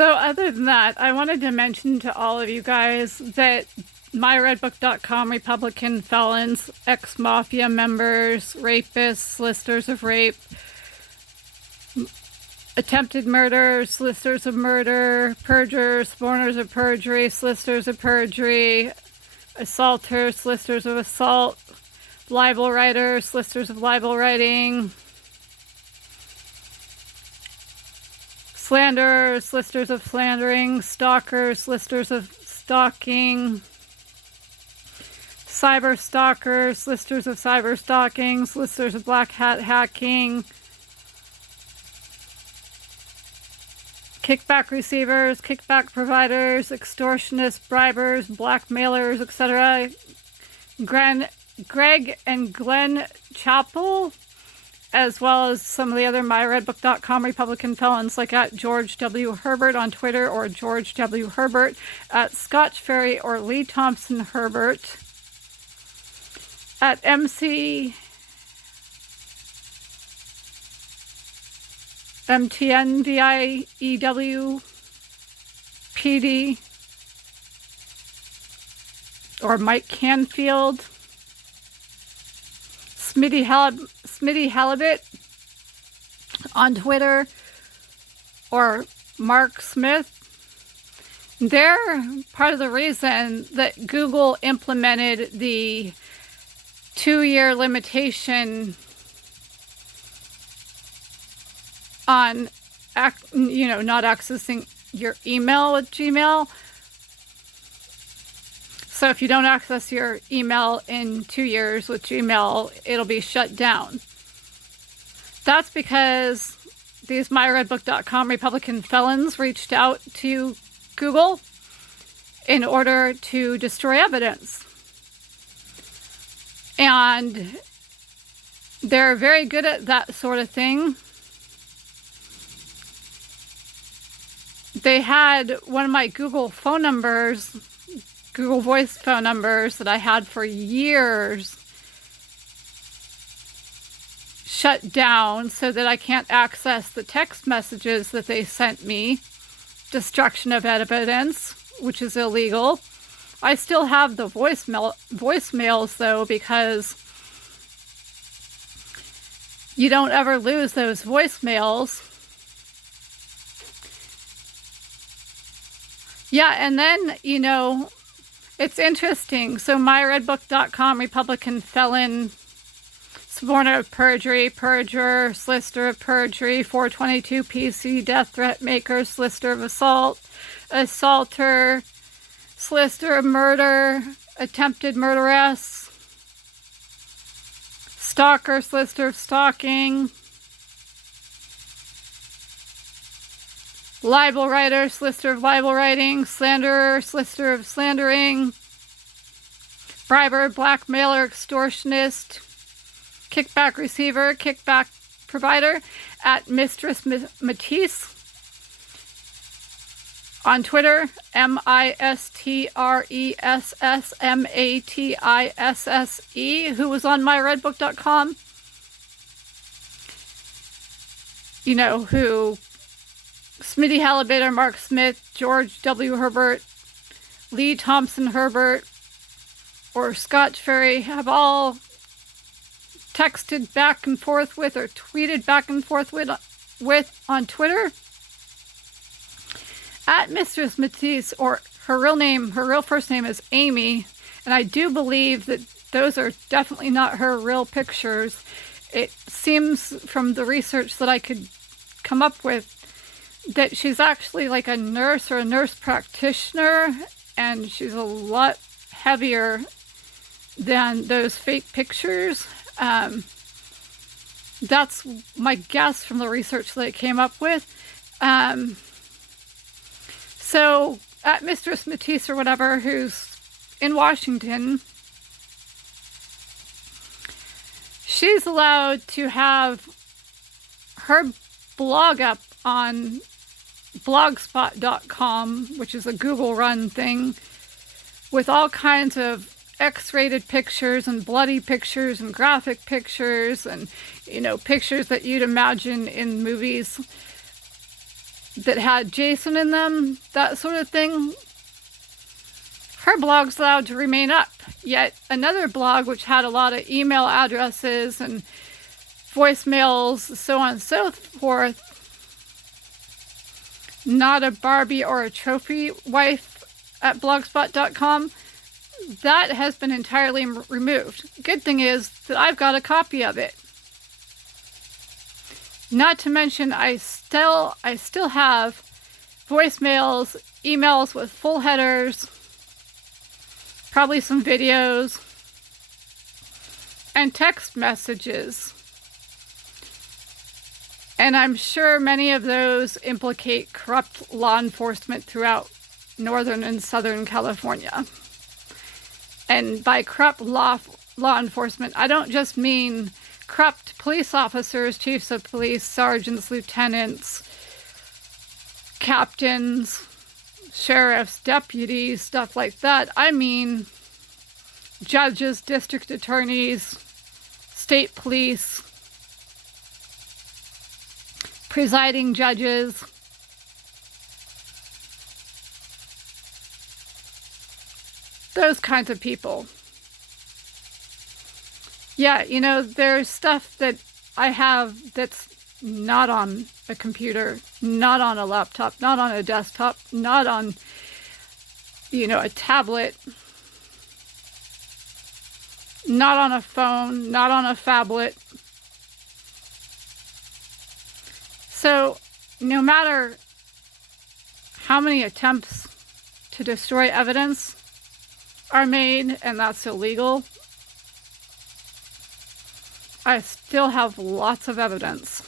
So other than that, I wanted to mention to all of you guys that myredbook.com, Republican felons, ex-mafia members, rapists, solicitors of rape, attempted murder, solicitors of murder, perjurers, suborners of perjury, solicitors of perjury, assaulters, solicitors of assault, libel writers, solicitors of libel writing, slanderers, solicitors of slandering, stalkers, solicitors of stalking, cyberstalkers, solicitors of cyberstalking, solicitors of black hat hacking, kickback receivers, kickback providers, extortionists, bribers, blackmailers, etc. Greg and Glen Chapel, as well as some of the other myredbook.com Republican felons, like at George W. Herbert on Twitter, or George W. Herbert at Scotch Ferry, or Lee Thompson Herbert at MTNDIEW PD, or Mike Canfield, Smitty Halibut on Twitter, or Mark Smith. They're part of the reason that Google implemented the 2-year limitation on, not accessing your email with Gmail. So if you don't access your email in 2 years with Gmail, it'll be shut down. That's because these myredbook.com Republican felons reached out to Google in order to destroy evidence. And they're very good at that sort of thing. They had one of my Google phone numbers, Google Voice phone numbers that I had for years, shut down so that I can't access the text messages that they sent me. Destruction of evidence, which is illegal. I still have the voicemails though, because you don't ever lose those voicemails. Yeah, and then, it's interesting. So myredbook.com, Republican felon, suborner of perjury, perjurer, solicitor of perjury, 422 PC, death threat maker, solicitor of assault, assaulter, solicitor of murder, attempted murderess, stalker, solicitor of stalking, libel writer, solicitor of libel writing, slanderer, solicitor of slandering, briber, blackmailer, extortionist, kickback receiver, kickback provider at mistressmatisse on Twitter, mistressmatisse, who was on myredbook.com. Who Smitty Halibut or Mark Smith, George W. Herbert, Lee Thompson Herbert, or Scotch Ferry have all texted back and forth with, or tweeted back and forth with on Twitter at mistressmatisse, or her real first name is Amy, and I do believe that those are definitely not her real pictures. It seems from the research that I could come up with that she's actually like a nurse or a nurse practitioner, and she's a lot heavier than those fake pictures. That's my guess from the research that I came up with. So at Mistress Matisse or whatever, who's in Washington, she's allowed to have her blog up on blogspot.com, which is a Google run thing, with all kinds of X-rated pictures and bloody pictures and graphic pictures and, pictures that you'd imagine in movies that had Jason in them, that sort of thing, her blog's allowed to remain up. Yet another blog, which had a lot of email addresses and voicemails, so on and so forth, Not a Barbie or a Trophy Wife at blogspot.com, that has been entirely removed. Good thing is that I've got a copy of it. Not to mention, I still have voicemails, emails with full headers, probably some videos, and text messages. And I'm sure many of those implicate corrupt law enforcement throughout Northern and Southern California. And by corrupt law enforcement, I don't just mean corrupt police officers, chiefs of police, sergeants, lieutenants, captains, sheriffs, deputies, stuff like that. I mean judges, district attorneys, state police, presiding judges, those kinds of people. Yeah, you know, there's stuff that I have that's not on a computer, not on a laptop, not on a desktop, not on, you know, a tablet, not on a phone, not on a phablet. So, no matter how many attempts to destroy evidence are made, and that's illegal, I still have lots of evidence.